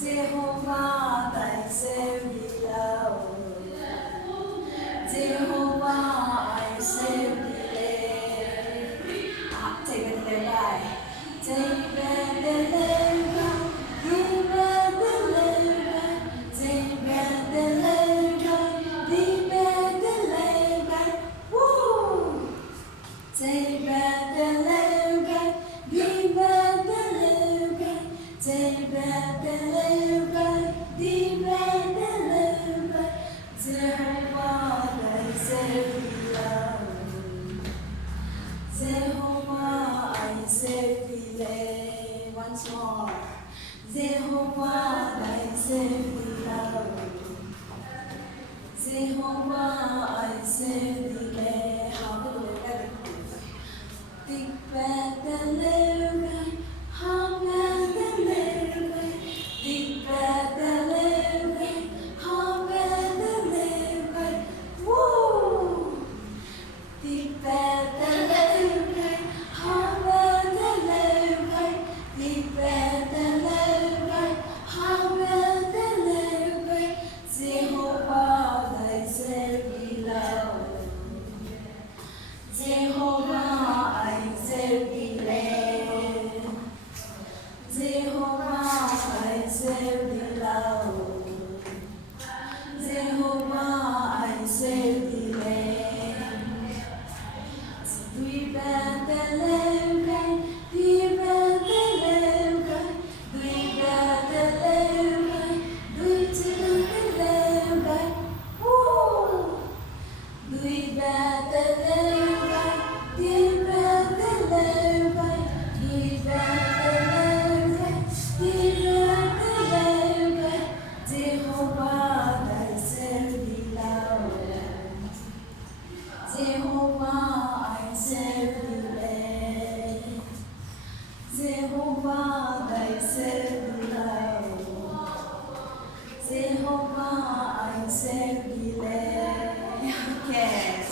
Jehovah, thy Savior, Jehovah, I save thee. Take it the right. Take back the labor, give back the labor, take back the labor, give back the labor. Woo! Take back the labor, give back the labor, take back the labor, give back the labor. Jehovah, thy Savior, Jehovah, I save thee. Once more. Jehovah, thy Savior, Jehovah, I save thee. How to do it? Take back the labor, how back the labor, take back the labor, how back the labor. Woo! Take back the labor, how back the labor, take back the labor, how back the labor. Jehovah, thy Savior, Jehovah, I save thee. Jehovah, I save thee. Jehovah, I save thee. We bear the labor, we bear the labor, we bear the labor, we do the labor. Woo! We bear the labor, we bear the labor, we bear the labor, we bear the labor. Jehovah, thy Savior, Jehovah, I save thee. Jehovah, thy Savior, Jehovah, I save thee. Okay.